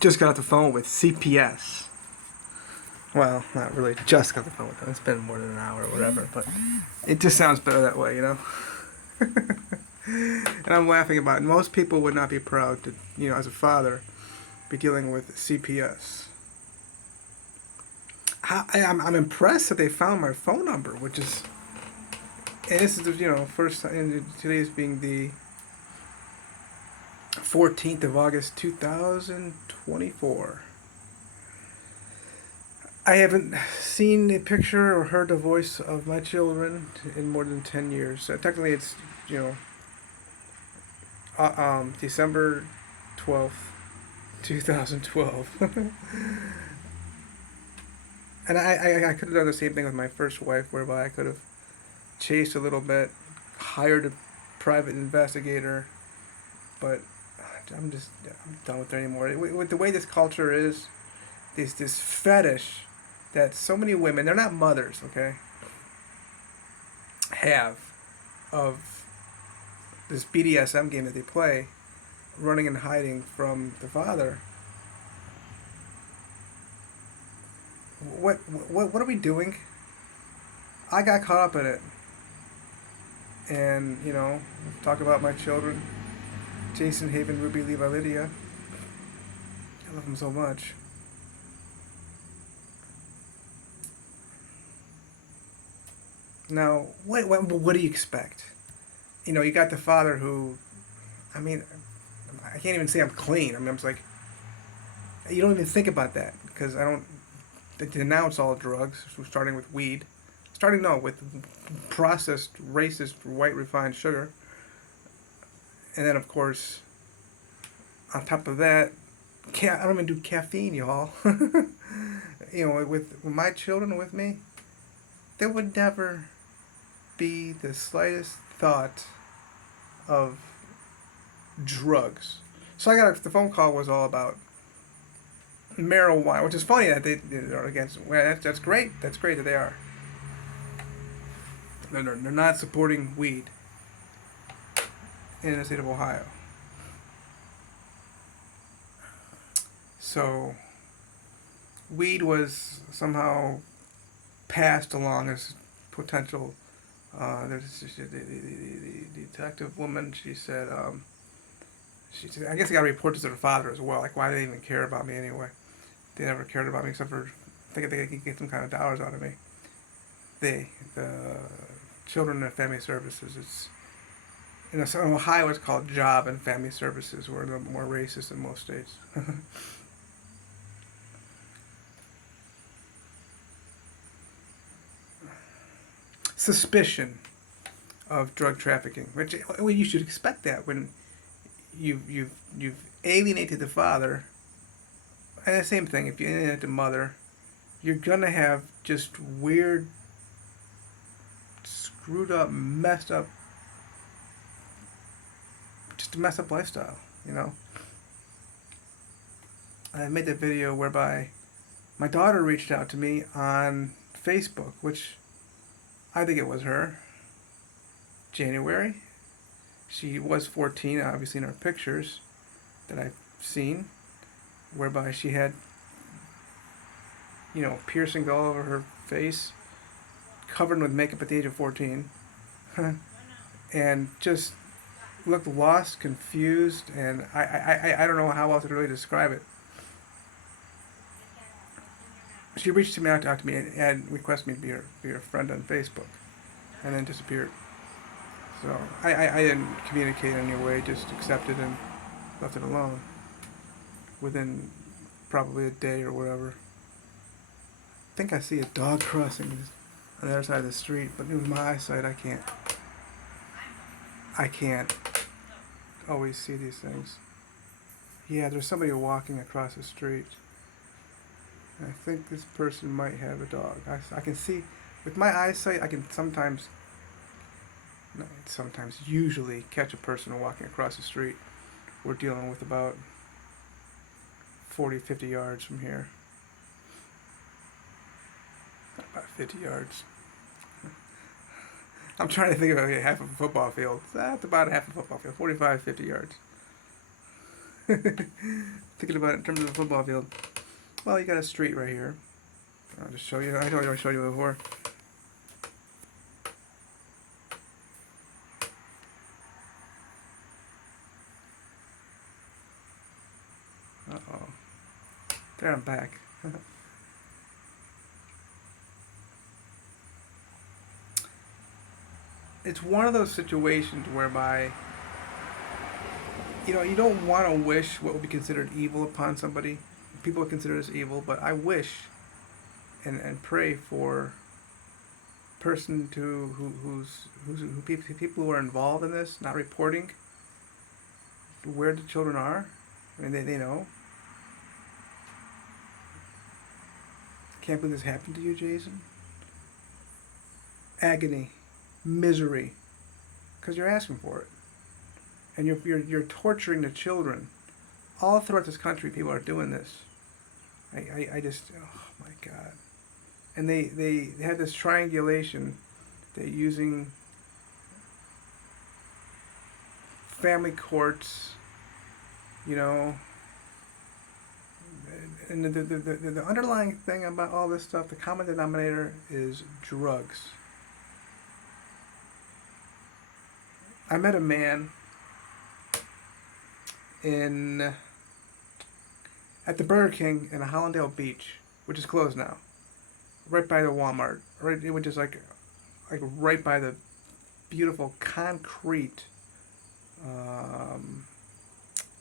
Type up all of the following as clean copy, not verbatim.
Just got off the phone with CPS. Well, not really just got off the phone with them. It's been more than an hour or whatever, but it just sounds better that way, you know? And I'm laughing about it. Most people would not be proud to, as a father, be dealing with CPS. I'm impressed that they found my phone number, which is, and this is the, first time, and today's being the 14th of August, 2024. I haven't seen a picture or heard the voice of my children in more than 10 years. Technically, it's, December 12th, 2012. And I could have done the same thing with my first wife, whereby I could have chased a little bit, hired a private investigator, but I'm done with it anymore. With the way this culture is, this fetish that so many women, they're not mothers, okay, have of this BDSM game that they play, running and hiding from the father. What are we doing? I got caught up in it. And, talk about my children, Jason, Haven, Ruby, Levi, Lydia. I love them so much. Now, what do you expect? You got the father who, I can't even say I'm clean. I'm just like, you don't even think about that, because they denounce all drugs, starting with weed. With processed, racist, white refined sugar. And then, of course, on top of that, I don't even do caffeine, y'all. With my children with me, there would never be the slightest thought of drugs. So the phone call was all about marijuana, which is funny that they're against. Well, that's great. That's great that they are. They're not supporting weed in the state of Ohio. So, weed was somehow passed along as potential. There's the detective woman. She said, I guess I got to report this to her father as well. Like, why do they even care about me anyway? They never cared about me except for thinking they could get some kind of dollars out of me. The Children and Family Services. So in Ohio it's called Job and Family Services. We're a little more racist in most states. Suspicion of drug trafficking, which you should expect that when you've alienated the father. And the same thing, if you alienate the mother, you're gonna have just weird, screwed up, messed up, just a messed up lifestyle, I made that video whereby my daughter reached out to me on Facebook, which I think it was her, January. She was 14, obviously, in her pictures that I've seen, whereby she had, piercings all over her face, covered with makeup at the age of 14, and just looked lost, confused, and I don't know how else to really describe it. She reached out to me and requested me to be her friend on Facebook, and then disappeared. So I didn't communicate in any way, just accepted and left it alone. Within probably a day or whatever, I think I see a dog crossing on the other side of the street, but with my eyesight, I can't always see these things. Yeah, there's somebody walking across the street. I think this person might have a dog. I can see, with my eyesight, I can usually catch a person walking across the street. We're dealing with about 40, 50 yards from here. About 50 yards. I'm trying to think of half of a football field. That's about half a football field. 45, 50 yards. Thinking about it in terms of a football field. Well, you got a street right here. I'll just show you. I told you I showed you before. Uh-oh. There, I'm back. It's one of those situations whereby, you don't want to wish what would be considered evil upon somebody. People would consider this evil, but I wish and pray for person who people who are involved in this not reporting where the children are. I mean, they know. Can't believe this happened to you, Jason. Agony, misery, because you're asking for it, and you're torturing the children. All throughout this country, people are doing this. I just, oh my God. And they had this triangulation. They're using family courts, and the underlying thing about all this stuff, the common denominator is drugs. I met a man at the Burger King in Hollandale Beach, which is closed now, right by the Walmart, right, which is like right by the beautiful concrete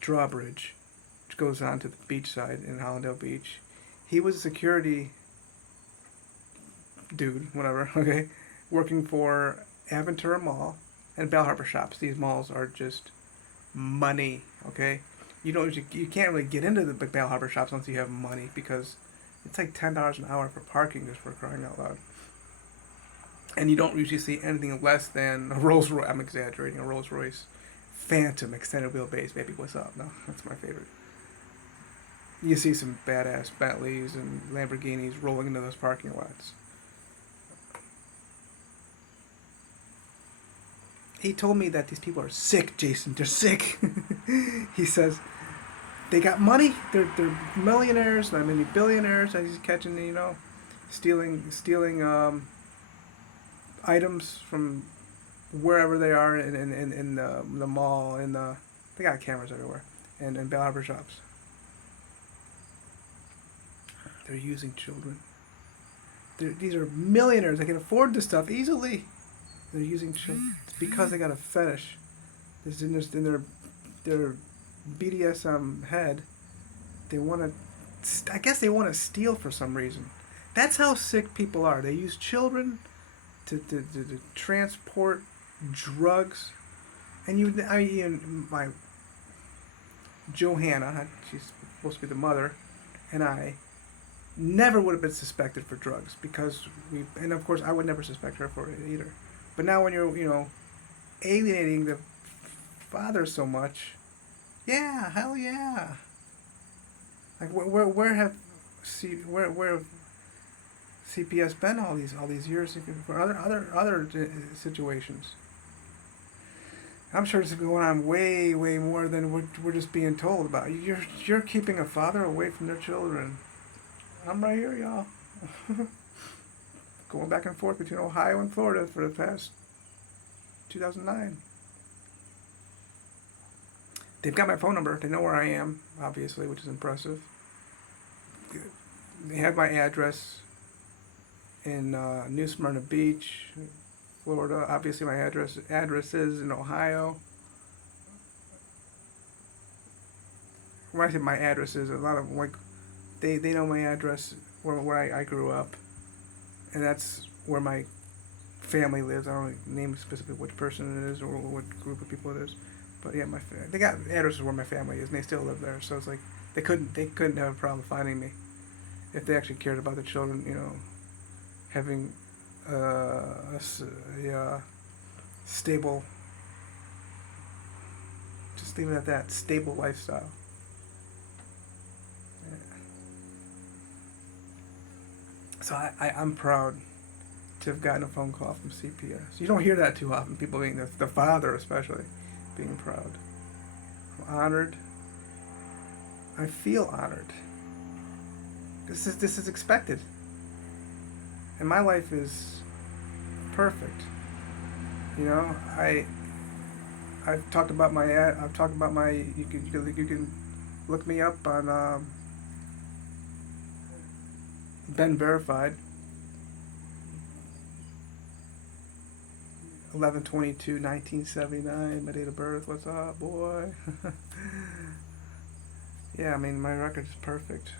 drawbridge, which goes on to the beach side in Hollandale Beach. He was a security dude, whatever, okay, working for Aventura Mall and Bell Harbor Shops. These malls are just money, okay? You can't really get into the Bell Harbor Shops unless you have money, because it's like $10 an hour for parking, just for crying out loud. And you don't usually see anything less than a Rolls Royce. I'm exaggerating. A Rolls Royce Phantom extended wheelbase, baby. What's up? No, that's my favorite. You see some badass Bentleys and Lamborghinis rolling into those parking lots. He told me that these people are sick, Jason. They're sick. He says they got money. They're millionaires. I mean, billionaires. And he's catching, stealing items from wherever they are in the mall. They got cameras everywhere, and in Bell Harbor Shops. They're using children. These are millionaires. They can afford this stuff easily. They're using children. It's because they got a fetish. It's in their BDSM head. They want to. I guess they want to steal for some reason. That's how sick people are. They use children to transport drugs. And my Johanna, she's supposed to be the mother, and I never would have been suspected for drugs, because and of course I would never suspect her for it either. But now when you're, alienating the father so much, yeah, hell yeah. Like where have CPS been all these years for other situations? I'm sure this is going on way more than we're just being told about. You're keeping a father away from their children. I'm right here, y'all. Going back and forth between Ohio and Florida for the past 2009. They've got my phone number. They know where I am, obviously, which is impressive. They have my address in New Smyrna Beach, Florida. Obviously, my address is in Ohio. When I say my address is, a lot of they know my address where I grew up, and that's where my family lives. I don't name specifically which person it is or what group of people it is, but yeah, they got addresses where my family is, and they still live there. So it's like they couldn't have a problem finding me if they actually cared about the children. Having a stable, just leave it at that, stable lifestyle. So I'm proud to have gotten a phone call from CPS. You don't hear that too often, people being the father especially, being proud. I'm honored, I feel honored. This is expected, and my life is perfect. You know, I've talked about my ad. I've talked about my. You can look me up on Ben Verified. 11/22/1979. My date of birth. What's up, boy? Yeah, I mean my record is perfect.